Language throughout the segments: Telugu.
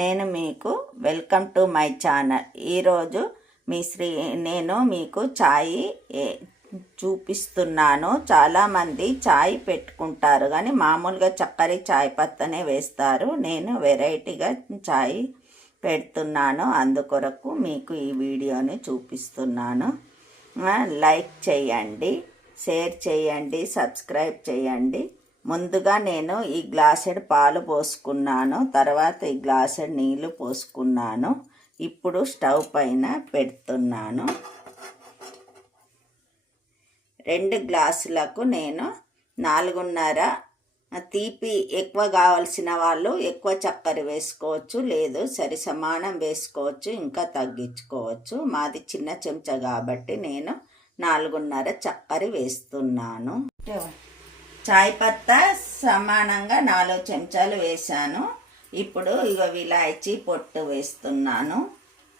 నేను మీకు వెల్కమ్ టు మై ఛానల్. ఈరోజు నేను మీకు ఛాయ్ చూపిస్తున్నాను. చాలామంది ఛాయ్ పెట్టుకుంటారు కానీ మామూలుగా చక్కెర ఛాయ్ పత్తనే వేస్తారు. నేను వెరైటీగా ఛాయ్ పెడుతున్నాను, అందుకొరకు మీకు ఈ వీడియోని చూపిస్తున్నాను. లైక్ చేయండి, షేర్ చేయండి, సబ్స్క్రైబ్ చేయండి. ముందుగా నేను ఈ గ్లాసెడ్ పాలు పోసుకున్నాను, తర్వాత ఈ గ్లాసెడ్ నీళ్ళు పోసుకున్నాను. ఇప్పుడు స్టవ్ పైన పెడుతున్నాను. 2 గ్లాసులకు నేను 4.5. తీపి ఎక్కువ కావాల్సిన వాళ్ళు ఎక్కువ చక్కెర వేసుకోవచ్చు, లేదు సరి సమానం వేసుకోవచ్చు, ఇంకా తగ్గించుకోవచ్చు. మాది చిన్న చెంచా కాబట్టి నేను 4.5 చక్కెర వేస్తున్నాను. చాయ్ పత్తా సమానంగా 4 చెంచాలు వేసాను. ఇప్పుడు విలాయచీ పొట్టు వేస్తున్నాను.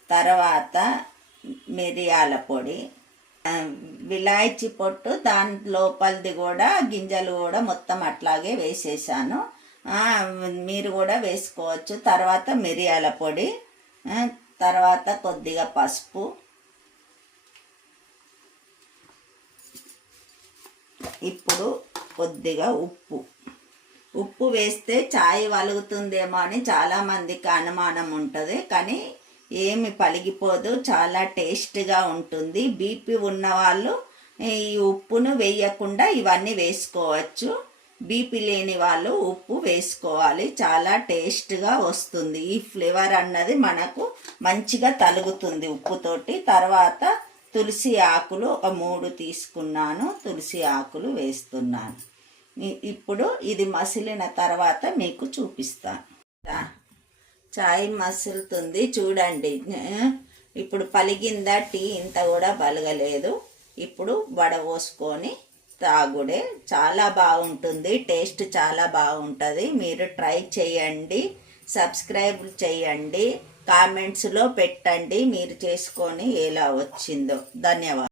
తర్వాత మిరియాల పొడి, విలాయచీ పొట్టు దాని లోపలిది కూడా గింజలు కూడా మొత్తం అట్లాగే వేసేసాను. మీరు కూడా వేసుకోవచ్చు. తర్వాత మిరియాల పొడి, తర్వాత కొద్దిగా పసుపు, ఇప్పుడు కొద్దిగా ఉప్పు వేస్తే ఛాయ్ వలుగుతుందేమో అని చాలామందికి అనుమానం ఉంటుంది, కానీ ఏమి పలిగిపోదు, చాలా టేస్ట్గా ఉంటుంది. బీపీ ఉన్నవాళ్ళు ఈ ఉప్పును వేయకుండా ఇవన్నీ వేసుకోవచ్చు. బీపీ లేని వాళ్ళు ఉప్పు వేసుకోవాలి, చాలా టేస్ట్గా వస్తుంది. ఈ ఫ్లేవర్ అన్నది మనకు మంచిగా తలుగుతుంది ఉప్పుతోటి. తర్వాత తులసి ఆకులు ఒక 3 తీసుకున్నాను, తులసి ఆకులు వేస్తున్నాను. ఇప్పుడు ఇది మసిలిన తర్వాత మీకు చూపిస్తాను. చాయ్ మసులుతుంది చూడండి. ఇప్పుడు పలిగిందా, టీ ఇంత కూడా పలగలేదు. ఇప్పుడు వడపోసుకొని తాగుడే. చాలా బాగుంటుంది, టేస్ట్ చాలా బాగుంటుంది. మీరు ట్రై చేయండి, సబ్స్క్రైబ్ చేయండి, కామెంట్స్లో పెట్టండి మీరు చేసుకొని ఎలా వచ్చిందో. ధన్యవాదాలు.